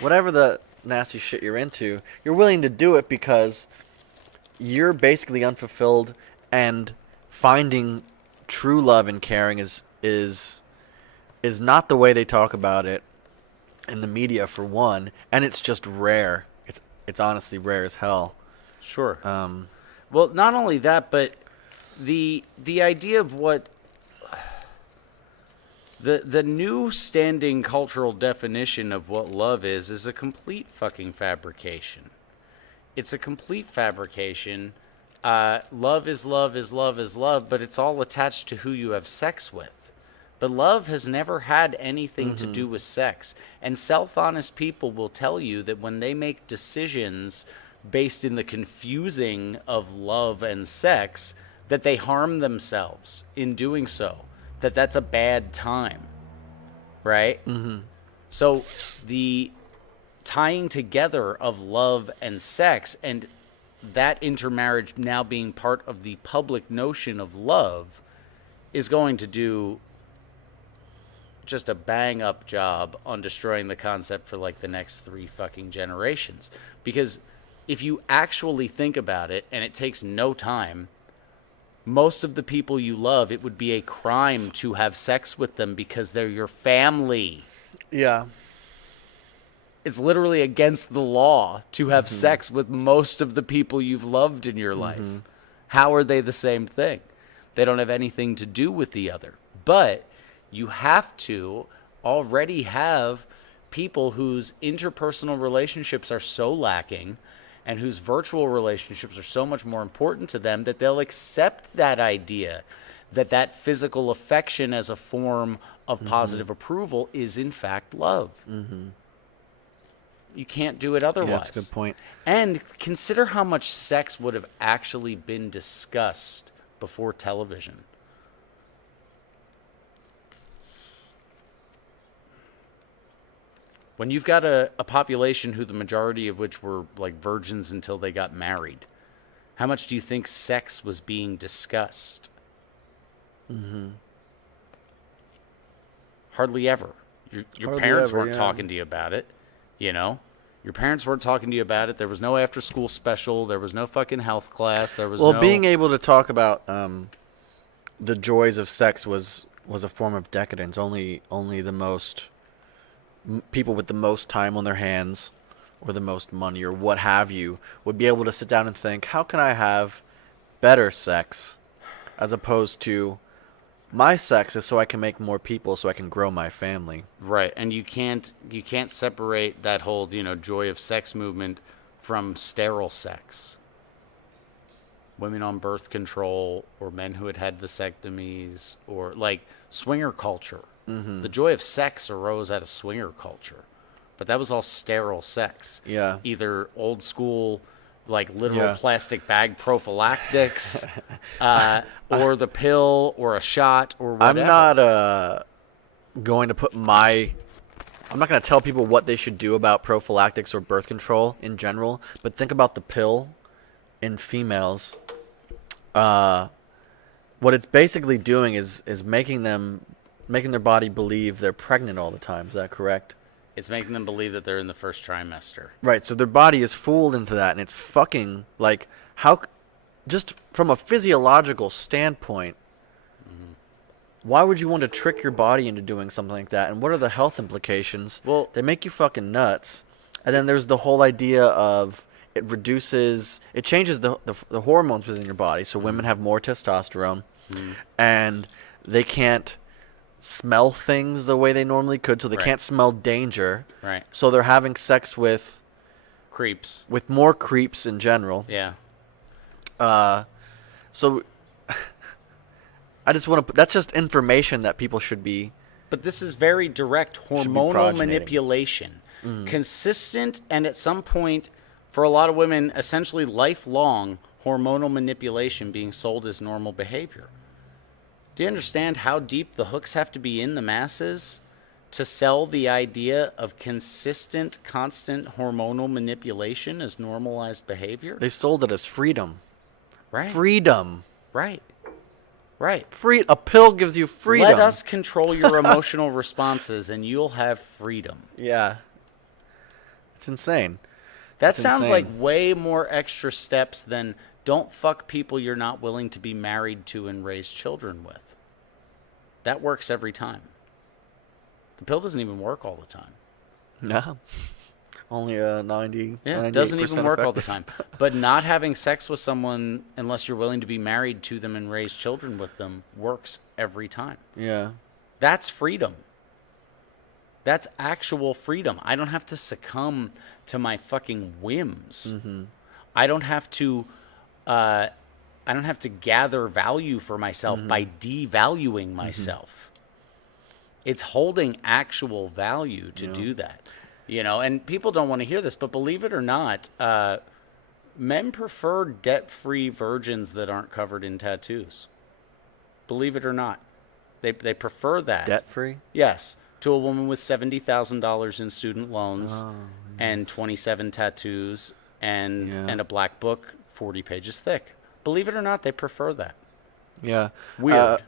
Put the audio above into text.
whatever the nasty shit you're into, you're willing to do it because you're basically unfulfilled, and finding true love and caring is not the way they talk about it in the media, for one, and it's just rare. It's honestly rare as hell. Sure. Um, Well, not only that, but the idea of what the new standing cultural definition of what love is a complete fucking fabrication. It's a complete fabrication. Love is love is love is love, but it's all attached to who you have sex with. But love has never had anything to do with sex. And self-honest people will tell you that when they make decisions based in the confusing of love and sex, that they harm themselves in doing so. That that's a bad time. Right? Mm-hmm. So the tying together of love and sex, and that intermarriage now being part of the public notion of love, is going to do just a bang up job on destroying the concept for like the next 3 fucking generations. Because if you actually think about it, and it takes no time, most of the people you love, it would be a crime to have sex with them because they're your family. yeah. It's literally against the law to have sex with most of the people you've loved in your life. How are they the same thing? They don't have anything to do with the other. But you have to already have people whose interpersonal relationships are so lacking and whose virtual relationships are so much more important to them that they'll accept that idea that that physical affection as a form of positive approval is in fact love. You can't do it otherwise. Yeah, that's a good point. And consider how much sex would have actually been discussed before television. When you've got a population who the majority of which were like virgins until they got married, how much do you think sex was being discussed? Hardly ever. Your Hardly parents ever, weren't yeah. talking to you about it, you know? Your parents weren't talking to you about it. There was no after school special. There was no fucking health class. There was Well, no... being able to talk about the joys of sex was a form of decadence. Only the most people with the most time on their hands, or the most money, or what have you, would be able to sit down and think, how can I have better sex, as opposed to, my sex is so I can make more people, so I can grow my family. Right, and you can't separate that whole, joy of sex movement from sterile sex. Women on birth control, or men who had had vasectomies, or like swinger culture. The joy of sex arose out of swinger culture, but that was all sterile sex. Yeah. Either old school, like literal Yeah. plastic bag prophylactics, or the pill, or a shot, or whatever. I'm not going to put my... I'm not going to tell people what they should do about prophylactics or birth control in general, but think about the pill in females. What it's basically doing is making their body believe they're pregnant all the time. Is that correct? It's making them believe that they're in the first trimester. Right, so their body is fooled into that, and it's fucking, like, just from a physiological standpoint, why would you want to trick your body into doing something like that? And what are the health implications? Well- they make you fucking nuts. And then there's the whole idea of it changes the hormones within your body, so women have more testosterone, and they can't smell things the way they normally could, so they Right. can't smell danger. Right. So they're having sex with Creeps. more creeps in general. Yeah. So I just want to that's just information that people should be... But this is very direct be hormonal prognating. manipulation. Consistent, and at some point, for a lot of women, essentially lifelong hormonal manipulation being sold as normal behavior. Do you understand how deep the hooks have to be in the masses to sell the idea of consistent, constant hormonal manipulation as normalized behavior? They sold it as freedom. Right. Freedom. Right. Right. A pill gives you freedom. Let us control your emotional responses and you'll have freedom. Yeah. It's insane. That It's sounds insane. like way more extra steps than don't fuck people you're not willing to be married to and raise children with. That works every time. The pill doesn't even work all the time. No. Only 90. Yeah, it doesn't 98% even work all the effective. time. But not having sex with someone unless you're willing to be married to them and raise children with them works every time. Yeah. That's freedom. That's actual freedom. I don't have to succumb to my fucking whims. Mm-hmm. I don't have to gather value for myself by devaluing myself. It's holding actual value to do that. You know, and people don't want to hear this, but believe it or not, men prefer debt-free virgins that aren't covered in tattoos. Believe it or not. They prefer that. Debt-free? Yes, to a woman with $70,000 in student loans and 27 tattoos and a black book 40 pages thick. Believe it or not, they prefer that. Yeah. Weird.